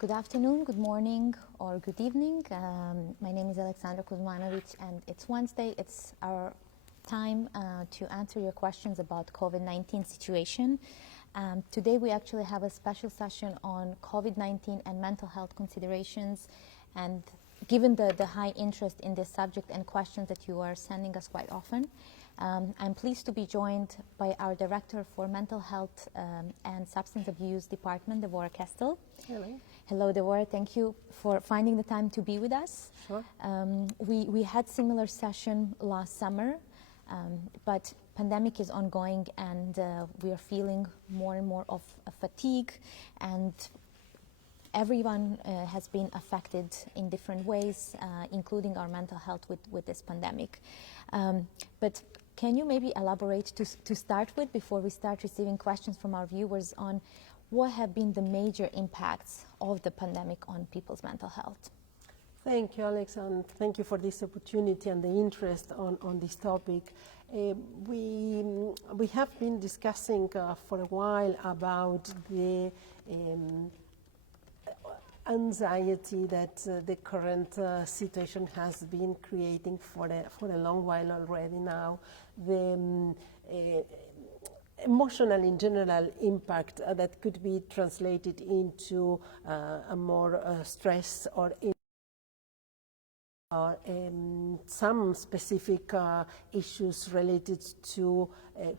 Good afternoon, good morning, or good evening. My name is Alexandra Kuzmanovic, and it's Wednesday. It's our time to answer your questions about COVID-19 situation. Today we actually have a special session on COVID-19 and mental health considerations. And given the high interest in this subject and questions that you are sending us quite often, I'm pleased to be joined by our Director for Mental Health and Substance Abuse Department, Deborah Kestel. Hello. Hello, Deborah. Thank you for finding the time to be with us. Sure. We had similar session last summer, but pandemic is ongoing, and we are feeling more and more of a fatigue, and everyone has been affected in different ways, including our mental health with this pandemic. But can you maybe elaborate to start with, before we start receiving questions from our viewers, on what have been the major impacts of the pandemic on people's mental health? Thank you, Alex, and thank you for this opportunity and the interest on this topic. We have been discussing for a while about the anxiety that the current situation has been creating for a long while already now. The emotional in general impact that could be translated into a more stress or some specific issues related to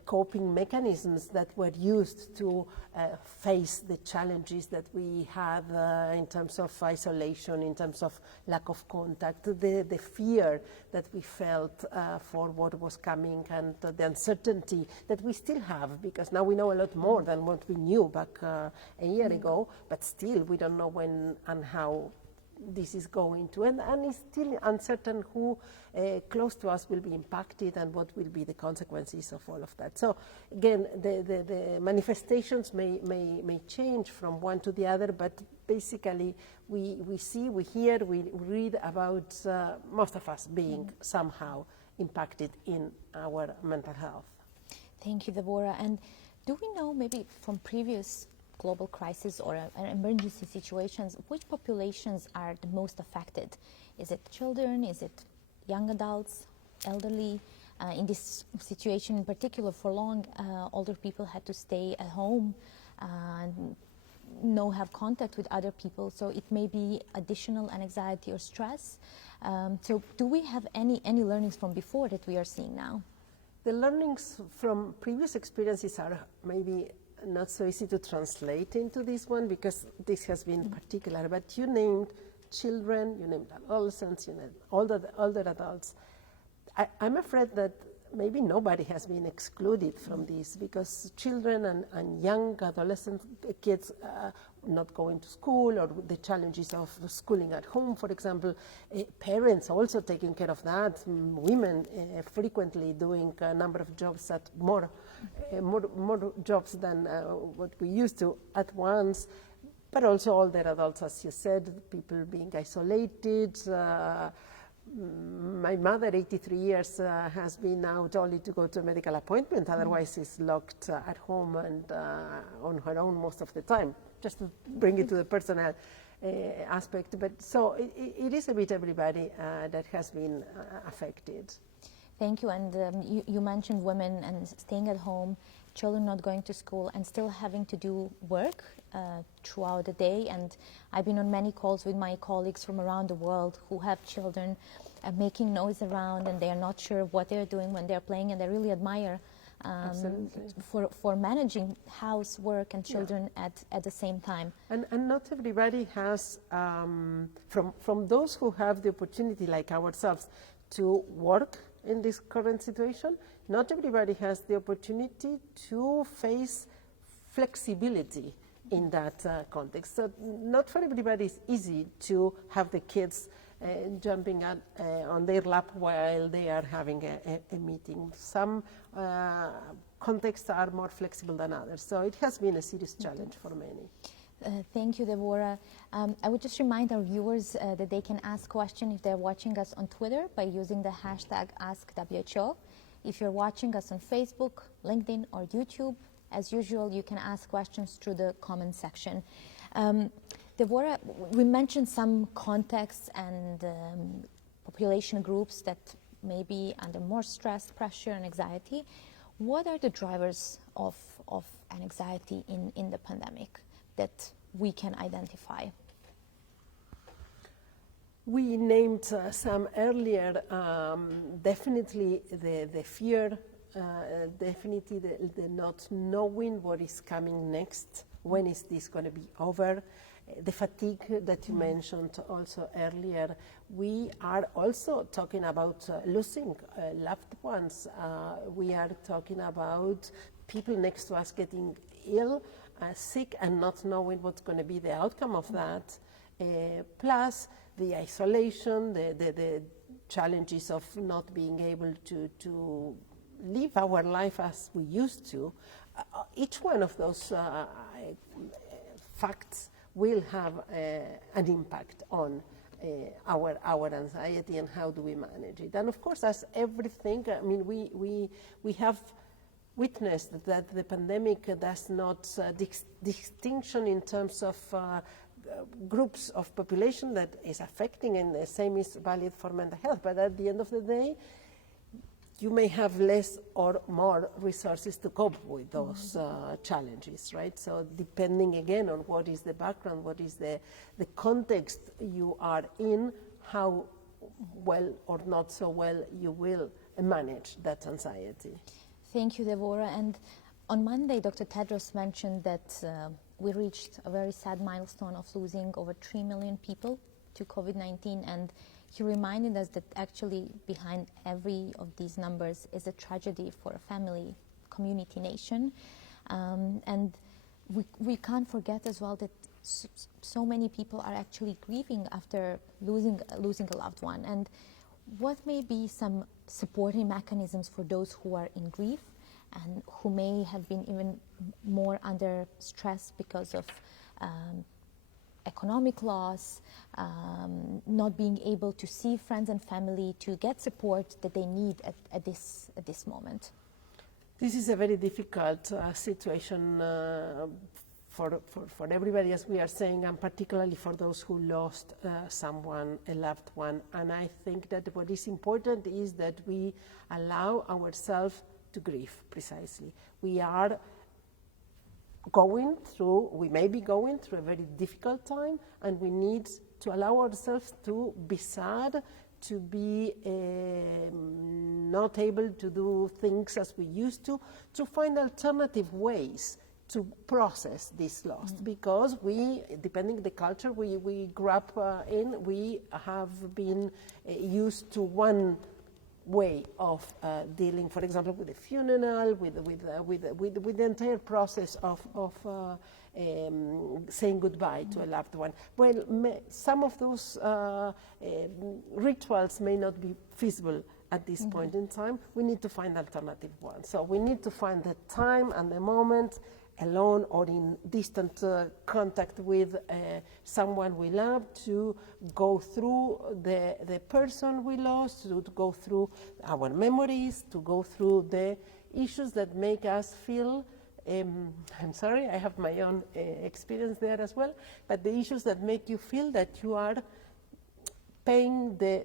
coping mechanisms that were used to face the challenges that we have in terms of isolation, in terms of lack of contact, the fear that we felt for what was coming, and the uncertainty that we still have, because now we know a lot more than what we knew back a year ago, but still we don't know when and how this is going to end, and it's still uncertain who close to us will be impacted and what will be the consequences of all of that. So again, the manifestations may change from one to the other, but basically we see, we hear, we read about most of us being somehow impacted in our mental health. Thank you, Deborah. And do we know, maybe from previous global crisis or emergency situations, which populations are the most affected? Is it children? Is it young adults, elderly? In this situation in particular, for long, older people had to stay at home and no have contact with other people, so it may be additional anxiety or stress. So do we have any learnings from before that we are seeing now? The learnings from previous experiences are maybe not so easy to translate into this one, because this has been particular, but you named children, you named adolescents, you named older adults. I'm afraid that maybe nobody has been excluded from this, because children and young adolescent kids not going to school, or the challenges of schooling at home, for example, parents also taking care of that, women frequently doing a number of jobs at more jobs than what we used to at once, but also older adults, as you said, people being isolated. My mother, 83 years, has been out only to go to a medical appointment, otherwise is locked at home and on her own most of the time, just to bring it to the personal aspect. But so it is a bit everybody that has been affected. Thank you. And you mentioned women and staying at home, children not going to school, and still having to do work throughout the day. And I've been on many calls with my colleagues from around the world who have children making noise around, and they are not sure what they're doing when they're playing, and I really admire for managing house, work, and children at the same time. And not everybody has, from those who have the opportunity, like ourselves, to work in this current situation, not everybody has the opportunity to face flexibility in that context. So not for everybody it's easy to have the kids jumping on their lap while they are having a meeting. Some contexts are more flexible than others, so it has been a serious challenge for many. Thank you, Deborah. I would just remind our viewers that they can ask questions if they're watching us on Twitter by using the hashtag AskWHO. If you're watching us on Facebook, LinkedIn, or YouTube, as usual, you can ask questions through the comment section. Devorah, we mentioned some contexts and population groups that may be under more stress, pressure, and anxiety. What are the drivers of anxiety in the pandemic that we can identify? We named some earlier. Definitely the fear, definitely the not knowing what is coming next. When is this going to be over? The fatigue that you mentioned also earlier. We are also talking about losing loved ones. We are talking about people next to us getting ill, sick, and not knowing what's going to be the outcome of that. Plus the isolation, the challenges of not being able to live our life as we used to. Each one of those facts will have an impact on our anxiety and how do we manage it. And of course, as everything, I mean, we have witnessed that the pandemic does not distinction in terms of groups of population that is affecting, and the same is valid for mental health. But at the end of the day, you may have less or more resources to cope with those challenges, right? So depending again on what is the background, what is the context you are in, how well or not so well you will manage that anxiety. Thank you, Devorah. And on Monday, Dr. Tedros mentioned that we reached a very sad milestone of losing over 3 million people to COVID-19, and he reminded us that actually behind every of these numbers is a tragedy for a family, community, nation. And we can't forget as well that so many people are actually grieving after losing a loved one. And what may be some supporting mechanisms for those who are in grief and who may have been even more under stress because of economic loss, not being able to see friends and family, to get support that they need at this moment? This is a very difficult situation for everybody, as we are saying, and particularly for those who lost someone, a loved one. And I think that what is important is that we allow ourselves to grieve, precisely. We may be going through a very difficult time, and we need to allow ourselves to be sad, to be not able to do things as we used to find alternative ways to process this loss. Because we, depending the culture we grew up in, we have been used to one way of dealing, for example, with the funeral, with the entire process of saying goodbye to a loved one. Well, some of those rituals may not be feasible at this point in time. We need to find alternative ones. So we need to find the time and the moment alone or in distant contact with someone we love, to go through the person we lost, to go through our memories, to go through the issues that make us feel, I'm sorry, I have my own experience there as well, but the issues that make you feel that you are paying the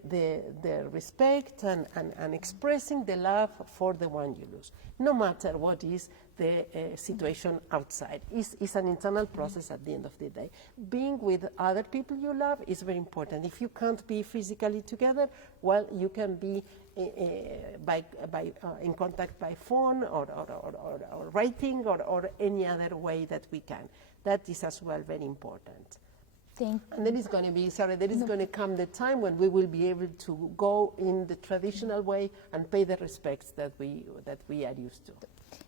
respect and expressing the love for the one you lose, no matter what is the situation outside. It's an internal process at the end of the day. Being with other people you love is very important. If you can't be physically together, well, you can be in contact by phone or writing or any other way that we can. That is as well very important. And there is going to be, going to come the time when we will be able to go in the traditional way and pay the respects that we are used to.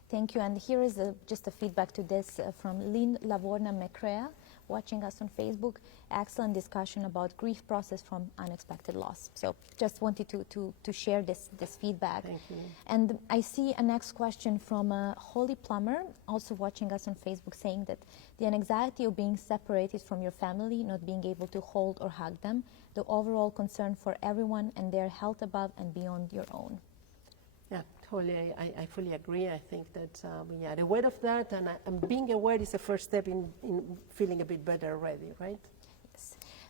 Thank you. And here is just a feedback to this from Lynn Lavorna Mecrea, watching us on Facebook. Excellent discussion about grief process from unexpected loss. So just wanted to share this feedback. Thank you. And I see a next question from Holly Plummer, also watching us on Facebook, saying that the anxiety of being separated from your family, not being able to hold or hug them, the overall concern for everyone and their health above and beyond your own. Yeah, totally. I fully agree. I think that we are aware of that, and being aware is the first step in feeling a bit better already, right?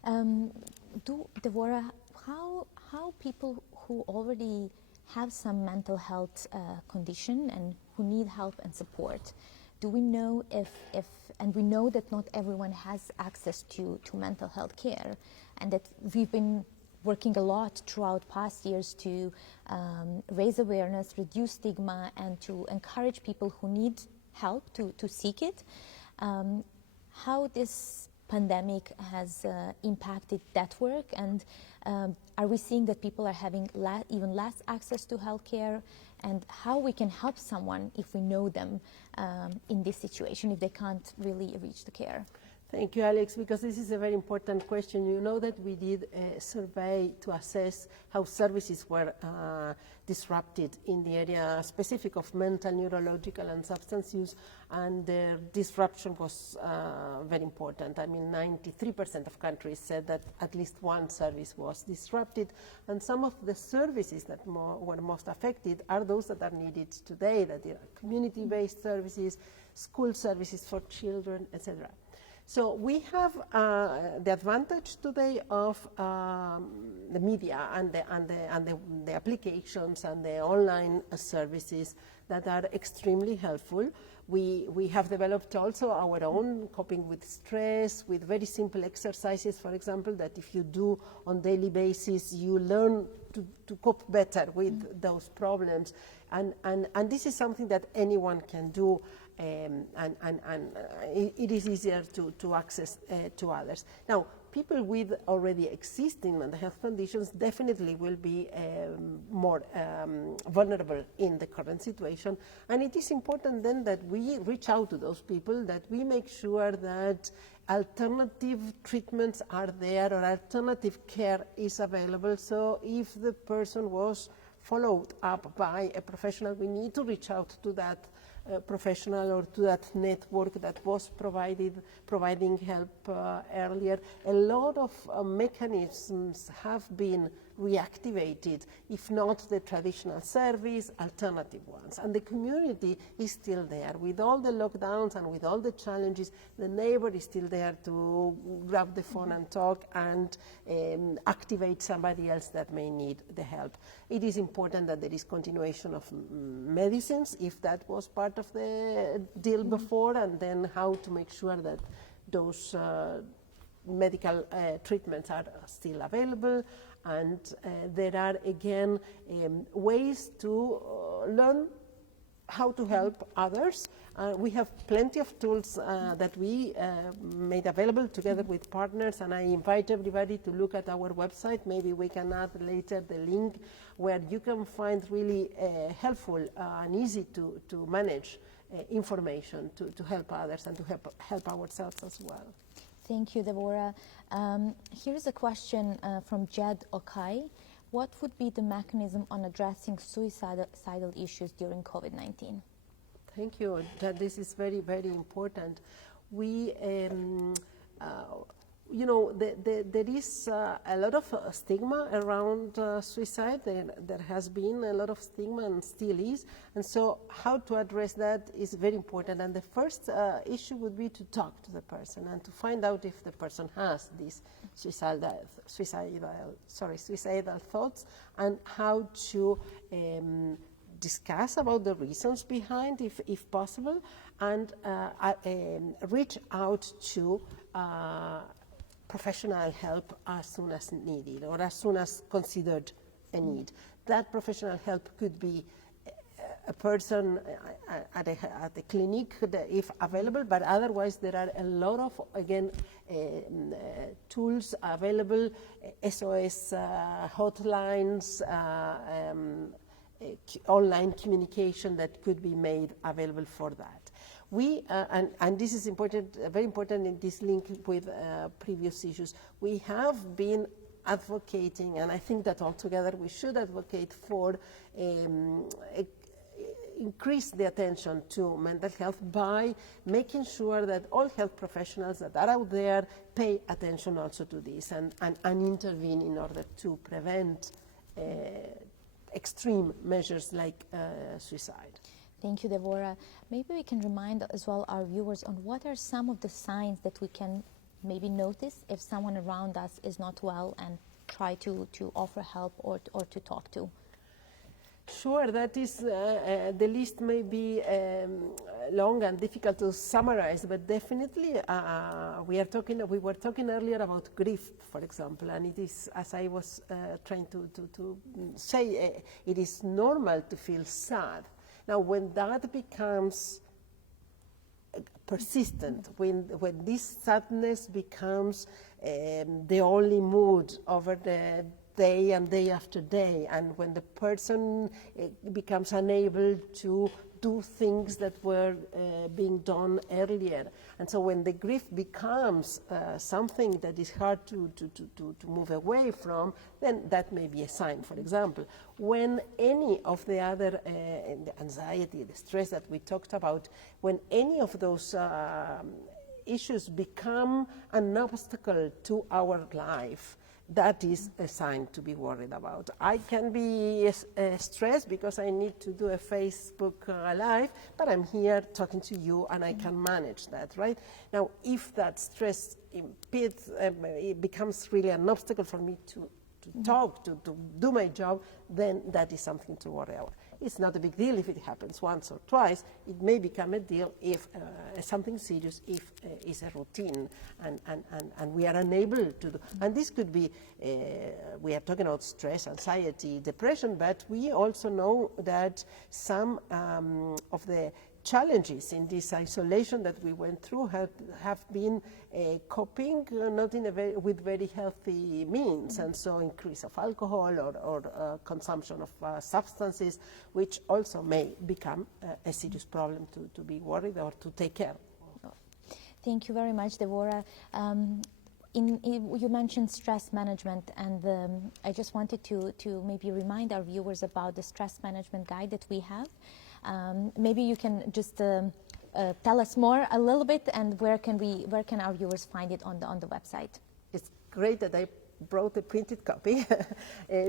Devorah, how people who already have some mental health condition and who need help and support, do we know if and we know that not everyone has access to mental health care, and that we've been working a lot throughout past years to raise awareness, reduce stigma, and to encourage people who need help to seek it. How this pandemic has impacted that work, and are we seeing that people are having even less access to healthcare, and how we can help someone if we know them in this situation, if they can't really reach the care? Thank you, Alex, because this is a very important question. You know that we did a survey to assess how services were disrupted in the area specific of mental, neurological, and substance use, and the disruption was very important. I mean, 93% of countries said that at least one service was disrupted, and some of the services that were most affected are those that are needed today, that are community-based services, school services for children, etc. So we have the advantage today of the media and the applications and the online services that are extremely helpful. We have developed also our own coping with stress, with very simple exercises, for example, that if you do on daily basis, you learn to cope better with those problems. And this is something that anyone can do. And it is easier to access to others. Now, people with already existing mental health conditions definitely will be more vulnerable in the current situation, and it is important then that we reach out to those people, that we make sure that alternative treatments are there or alternative care is available. So if the person was followed up by a professional, we need to reach out to that professional or to that network that was providing help earlier. A lot of mechanisms have been reactivated, if not the traditional service, alternative ones. And the community is still there. With all the lockdowns and with all the challenges, the neighbor is still there to grab the phone and talk and activate somebody else that may need the help. It is important that there is continuation of medicines, if that was part of the deal before, and then how to make sure that those medical treatments are still available. And there are, again, ways to learn how to help others. We have plenty of tools that we made available together with partners, and I invite everybody to look at our website. Maybe we can add later the link where you can find really helpful and easy to manage information to help others and to help ourselves as well. Thank you, Devorah. Here's a question from Jed Okai. What would be the mechanism on addressing suicidal issues during COVID-19? Thank you, Jed. This is very, very important. We, you know, there is a lot of stigma around suicide. There has been a lot of stigma and still is. And so how to address that is very important. And the first issue would be to talk to the person and to find out if the person has these suicidal thoughts, and how to discuss about the reasons behind, if possible, and reach out to professional help as soon as needed or as soon as considered a need. That professional help could be a person at a clinic if available, but otherwise there are a lot of, again, tools available, SOS hotlines, online communication that could be made available for that. We, and this is important, very important in this link with previous issues, we have been advocating, and I think that altogether we should advocate for increase the attention to mental health by making sure that all health professionals that are out there pay attention also to this and intervene in order to prevent extreme measures like suicide. Thank you, Devorah. Maybe we can remind as well our viewers on what are some of the signs that we can maybe notice if someone around us is not well and try to offer help or to talk to? Sure, that is, the list may be long and difficult to summarize, but definitely we were talking earlier about grief, for example, and it is, as I was trying to say, it is normal to feel sad. Now, when that becomes persistent, when this sadness becomes the only mood over the day and day after day, and when the person becomes unable to do things that were being done earlier, and so when the grief becomes something that is hard to move away from, then that may be a sign. For example, when any of the other the anxiety, the stress that we talked about, when any of those issues become an obstacle to our life, that is a sign to be worried about. I can be stressed because I need to do a Facebook Live, but I'm here talking to you and I can manage that, right? Now, if that stress impedes, it becomes really an obstacle for me to talk, to do my job, then that is something to worry about. It's not a big deal if it happens once or twice. It may become a deal if something serious, if it's a routine, and we are unable to do. And this could be, we are talking about stress, anxiety, depression, but we also know that some of the challenges in this isolation that we went through have been coping not in with very healthy means, and so increase of alcohol or consumption of substances, which also may become a serious problem to be worried or to take care of. Thank you very much, Deborah. You mentioned stress management, and I just wanted to maybe remind our viewers about the stress management guide that we have. Maybe you can just tell us more a little bit, and where can our viewers find it on the website? It's great that I brought a printed copy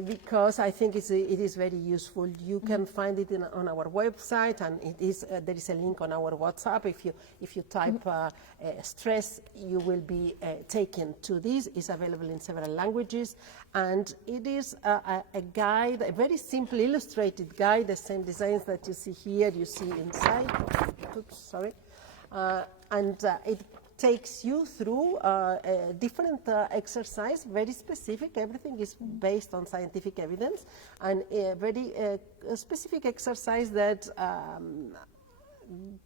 because I think it is very useful. You can find it on our website, and there is a link on our WhatsApp. If you type stress, you will be taken to this. It's available in several languages, and it is a guide, a very simple illustrated guide, the same designs that you see here, you see inside. Oops, sorry. And it takes you through a different exercise, very specific. Everything is based on scientific evidence, and a very specific exercise that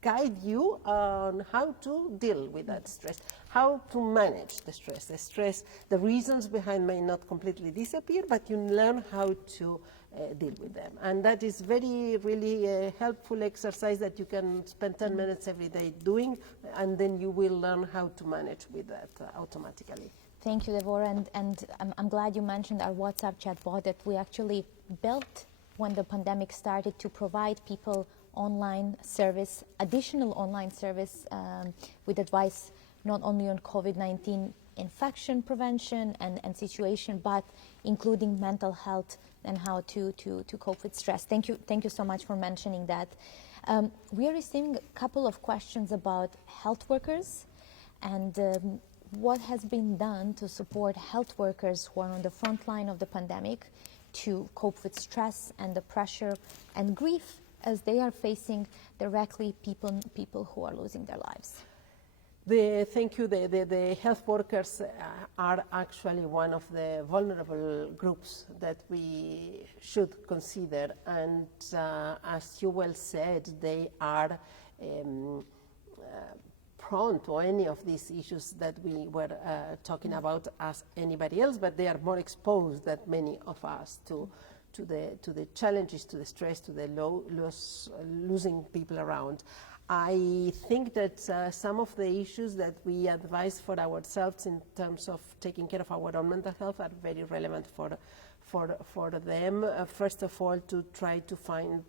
guide you on how to deal with that stress, how to manage the stress. The reasons behind may not completely disappear, but you learn how to deal with them. And that is really a helpful exercise that you can spend 10 minutes every day doing, and then you will learn how to manage with that automatically. Thank you, Deborah, and I'm glad you mentioned our WhatsApp chat bot that we actually built when the pandemic started to provide people online service, additional online service with advice not only on COVID-19 infection prevention and situation, but including mental health and how to cope with stress. Thank you so much for mentioning that. We are receiving a couple of questions about health workers and what has been done to support health workers who are on the front line of the pandemic to cope with stress and the pressure and grief as they are facing directly people who are losing their lives. Thank you. The health workers are actually one of the vulnerable groups that we should consider, and as you well said, they are prone to any of these issues that we were talking about as anybody else, but they are more exposed than many of us to the challenges, to the stress, to the losing people around. I think that some of the issues that we advise for ourselves in terms of taking care of our own mental health are very relevant for them. First of all, to try to find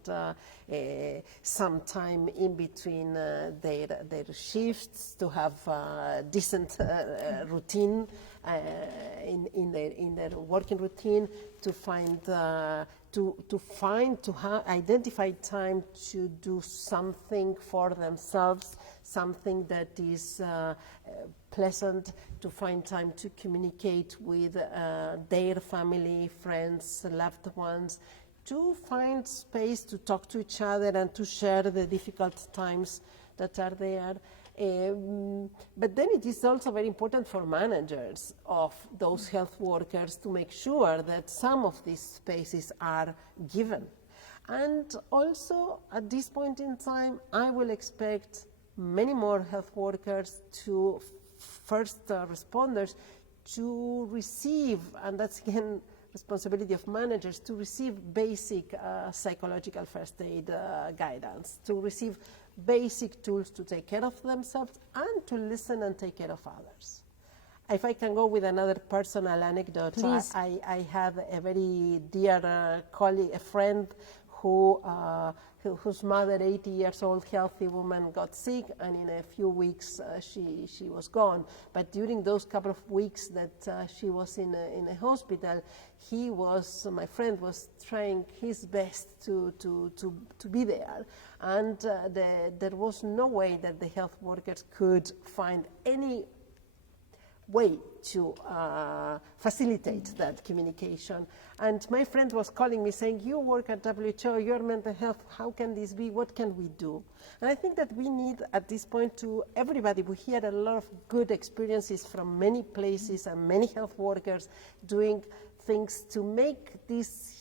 some time in between their shifts, to have a decent routine in their working routine, to identify time to do something for themselves, something that is pleasant, to find time to communicate with their family, friends, loved ones, to find space to talk to each other and to share the difficult times that are there. But then it is also very important for managers of those health workers to make sure that some of these spaces are given. And also, at this point in time, I will expect many more health workers to first responders to receive, and that's again responsibility of managers, to receive basic psychological first aid guidance, to receive basic tools to take care of themselves and to listen and take care of others. If I can go with another personal anecdote, I have a very dear colleague, a friend whose mother, 80 years old, healthy woman, got sick, and in a few weeks she was gone. But during those couple of weeks that she was in a hospital, my friend was trying his best to be there. And there was no way that the health workers could find any way to facilitate that communication. And my friend was calling me saying, you work at WHO, you're mental health, how can this be, what can we do? And I think that we need at this point to everybody, we hear a lot of good experiences from many places and many health workers doing things to make this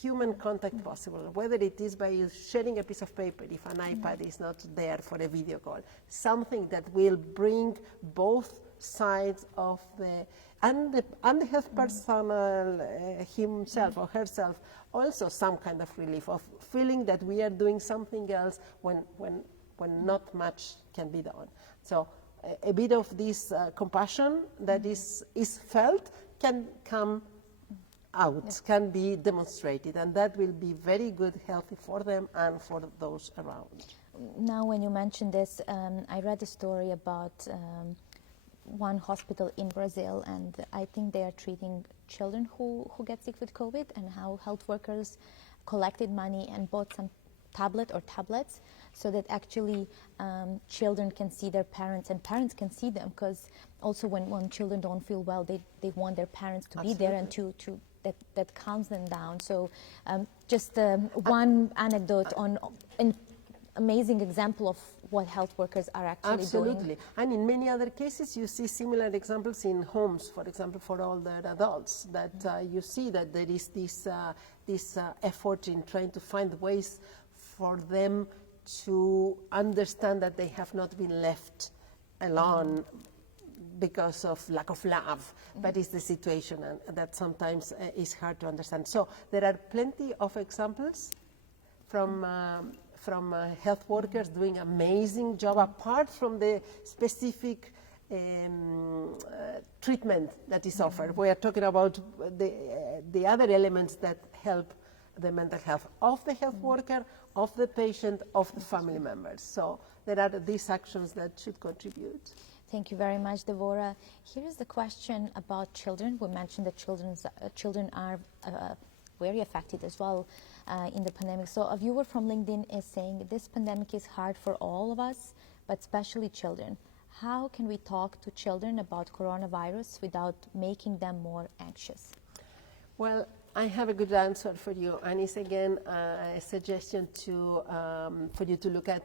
human contact possible, whether it is by sharing a piece of paper if an iPad is not there for a video call, something that will bring both sides of the health personnel himself or herself also some kind of relief of feeling that we are doing something else when not much can be done. So a bit of this compassion that is felt can come out, can be demonstrated, and that will be very good, healthy for them and for those around. Now when you mention this, I read a story about one hospital in Brazil, and I think they are treating children who get sick with COVID, and how health workers collected money and bought some tablets so that actually children can see their parents and parents can see them, because also when children don't feel well, they want their parents to be there and to that calms them down. So just one anecdote on an amazing example of what health workers are actually doing. And in many other cases you see similar examples in homes, for example, for older adults, that you see that there is this effort in trying to find ways for them to understand that they have not been left alone because of lack of love, but it's the situation, and that sometimes is hard to understand. So there are plenty of examples from health workers doing amazing job, apart from the specific treatment that is offered. We are talking about the other elements that help the mental health of the health worker, of the patient, of the family members. So there are these actions that should contribute. Thank you very much, Devorah. Here is the question about children. We mentioned that children are very affected as well in the pandemic. So a viewer from LinkedIn is saying, this pandemic is hard for all of us, but especially children. How can we talk to children about coronavirus without making them more anxious? Well, I have a good answer for you, and it's again a suggestion for you to look at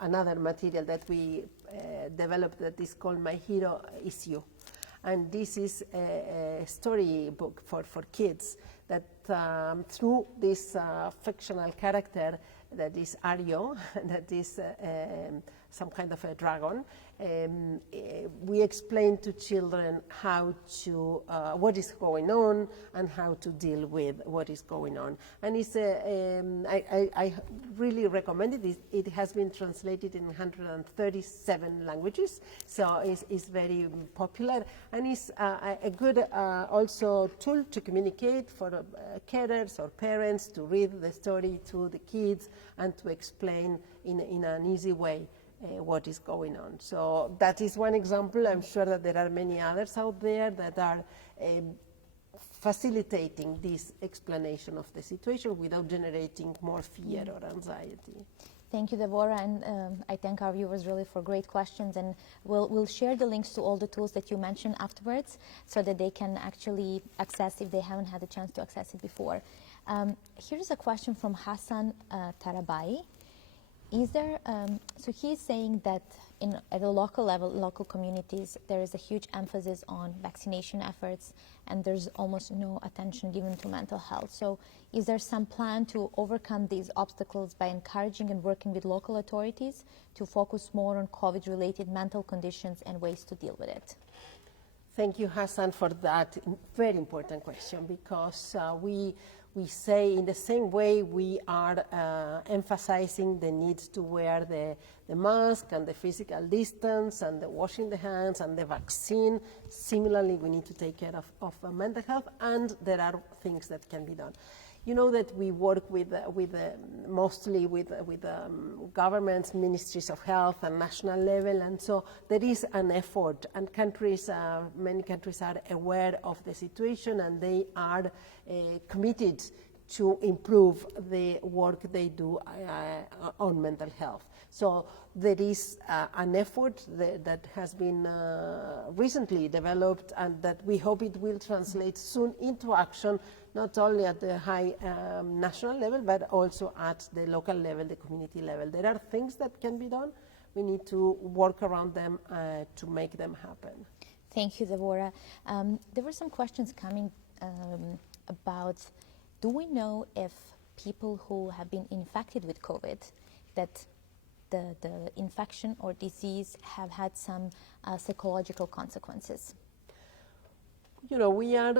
another material that we developed that is called My Hero Is You. And this is a story book for kids that through this fictional character that is Aryo, that is some kind of a dragon, we explain to children how to, what is going on and how to deal with what is going on. And it's I really recommend it. It has been translated in 137 languages, so it's very popular, and it's a good also tool to communicate for carers or parents to read the story to the kids and to explain in an easy way what is going on. So that is one example. I'm sure that there are many others out there that are facilitating this explanation of the situation without generating more fear or anxiety. Thank you, Deborah, and I thank our viewers really for great questions. And we'll share the links to all the tools that you mentioned afterwards, so that they can actually access if they haven't had a chance to access it before. Here's a question from Hassan Tarabai. Is there? So he's saying that at a local level, local communities, there is a huge emphasis on vaccination efforts, and there's almost no attention given to mental health. So is there some plan to overcome these obstacles by encouraging and working with local authorities to focus more on COVID-related mental conditions and ways to deal with it? Thank you, Hassan, for that very important question, because we say in the same way we are emphasizing the need to wear the mask and the physical distance and the washing the hands and the vaccine. Similarly, we need to take care of mental health, and there are things that can be done. You know that we work mostly with governments, ministries of health and national level, and so there is an effort, and many countries are aware of the situation, and they are committed to improve the work they do on mental health. So there is an effort that has been recently developed, and that we hope it will translate soon into action, not only at the high national level, but also at the local level, the community level. There are things that can be done. We need to work around them to make them happen. Thank you, Deborah. There were some questions coming about, do we know if people who have been infected with COVID, that the infection or disease have had some psychological consequences? You know, we are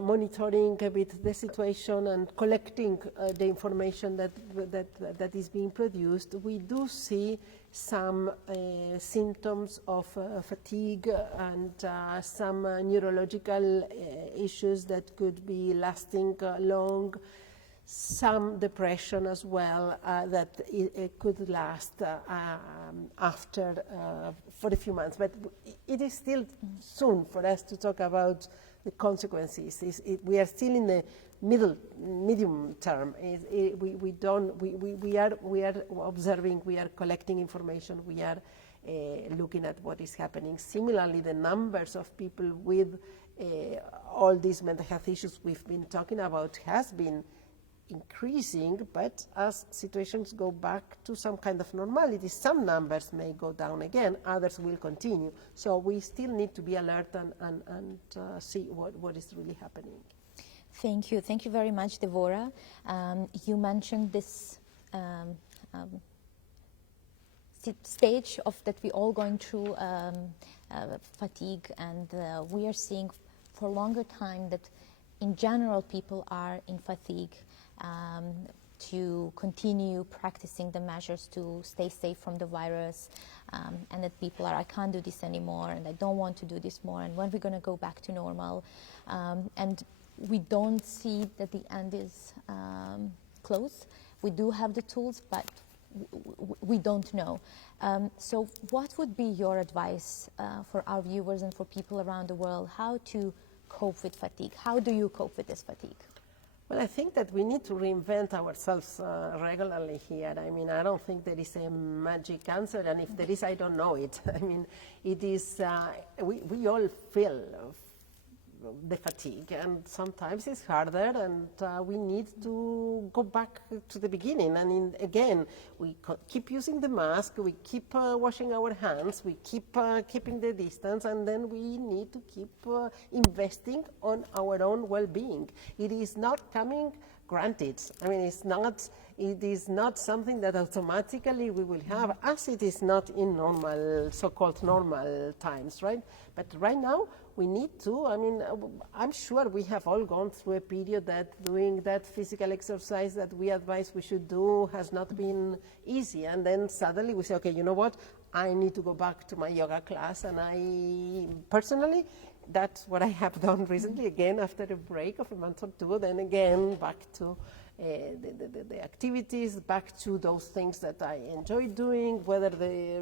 monitoring a bit the situation and collecting the information that is being produced. We do see some symptoms of fatigue and some neurological issues that could be lasting long. Some depression as well that it could last after for a few months, but it is still soon for us to talk about the consequences. We are still in the medium term. We are observing, we are collecting information, we are looking at what is happening. Similarly, the numbers of people with all these mental health issues we've been talking about has been increasing, but as situations go back to some kind of normality, some numbers may go down again, others will continue. So we still need to be alert and see what is really happening. Thank you. Thank you very much, Deborah. You mentioned this stage of that we're all going through fatigue, and we are seeing for a longer time that in general people are in fatigue. To continue practicing the measures to stay safe from the virus, and that people are, I can't do this anymore, and I don't want to do this more, and when we're going to go back to normal. And we don't see that the end is close. We do have the tools, but we don't know. So what would be your advice for our viewers and for people around the world, how to cope with fatigue? How do you cope with this fatigue? Well, I think that we need to reinvent ourselves regularly here. I mean, I don't think there is a magic answer, and if there is, I don't know it. I mean, it is, we all feel the fatigue, and sometimes it's harder, and we need to go back to the beginning. And again, we keep using the mask, we keep washing our hands, we keep keeping the distance, and then we need to keep investing on our own well-being. It is not coming granted. I mean, it is not something that automatically we will have, as it is not in normal, so-called normal times, right? But right now, we need to, I mean, I'm sure we have all gone through a period that doing that physical exercise that we advise we should do has not been easy. And then suddenly we say, okay, you know what? I need to go back to my yoga class. And I, personally, that's what I have done recently, again, after a break of a month or two, then again, back to the activities, back to those things that I enjoy doing, whether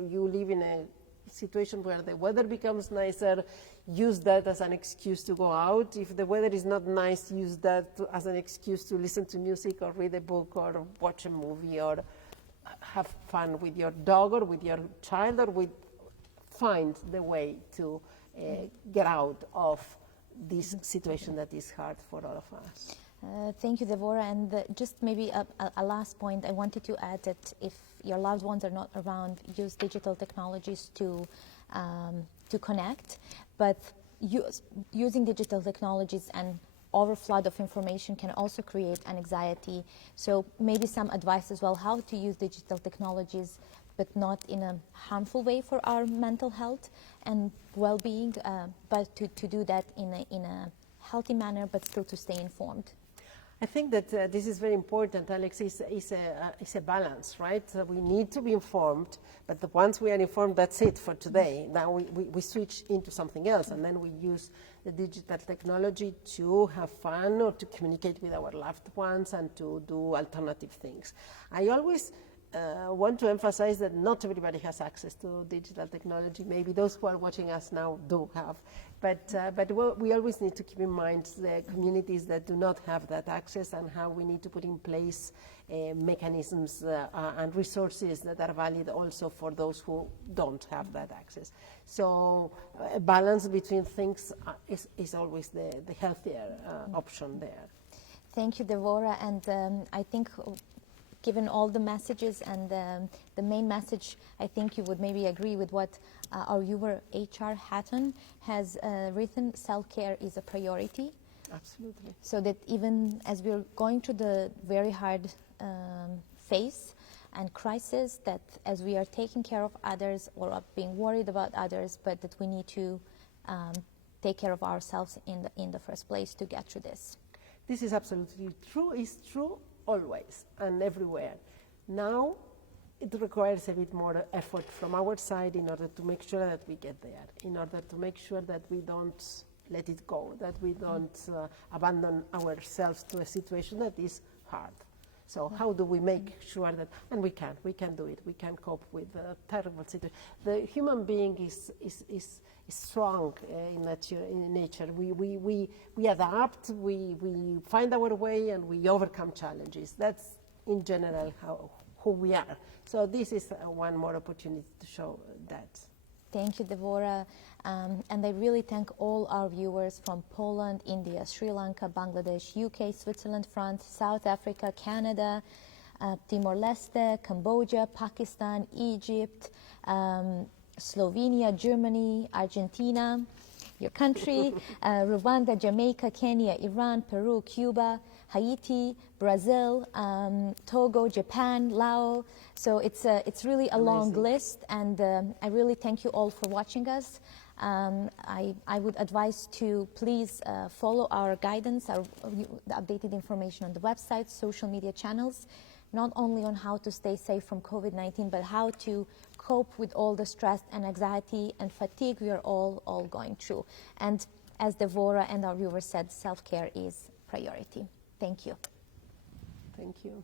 you live in a situation where the weather becomes nicer, use that as an excuse to go out. If the weather is not nice, use that as an excuse to listen to music or read a book or watch a movie or have fun with your dog or with your child, or find the way to get out of this situation that is hard for all of us. Thank you, Devorah. And just maybe a last point, I wanted to add that if your loved ones are not around, use digital technologies to connect. But using digital technologies and overflood of information can also create an anxiety. So maybe some advice as well, how to use digital technologies, but not in a harmful way for our mental health and well-being, but to do that in a healthy manner, but still to stay informed. I think that this is very important, Alex. Is a balance, right? We need to be informed, but once we are informed, that's it for today. Now we switch into something else, and then we use the digital technology to have fun or to communicate with our loved ones and to do alternative things. I always want to emphasize that not everybody has access to digital technology. Maybe those who are watching us now do have. But we always need to keep in mind the communities that do not have that access and how we need to put in place mechanisms and resources that are valid also for those who don't have that access. So a balance between things is always the healthier option there. Thank you, Devorah. And I think given all the messages and the main message, I think you would maybe agree with what our viewer HR Hatton has written. Self-care is a priority. Absolutely. So that even as we're going through the very hard phase and crisis, that as we are taking care of others or are being worried about others, but that we need to take care of ourselves in the first place to get through this. This is absolutely true. It's true always and everywhere. Now it requires a bit more effort from our side in order to make sure that we get there, in order to make sure that we don't let it go, that we don't abandon ourselves to a situation that is hard. So how do we make sure that, and we can do it, we can cope with a terrible situation. The human being is strong in nature. We adapt, we find our way, and we overcome challenges. That's in general who we are. So this is one more opportunity to show that. Thank you, Devorah. And I really thank all our viewers from Poland, India, Sri Lanka, Bangladesh, UK, Switzerland, France, South Africa, Canada, Timor-Leste, Cambodia, Pakistan, Egypt, Slovenia, Germany, Argentina, your country, Rwanda, Jamaica, Kenya, Iran, Peru, Cuba, Haiti, Brazil, Togo, Japan, Laos. So it's really a long list, and I really thank you all for watching us. I would advise to please follow our guidance, the updated information on the website, social media channels, not only on how to stay safe from COVID-19, but how to cope with all the stress and anxiety and fatigue we are all going through. And as Devorah and our viewers said, self-care is priority. Thank you. Thank you.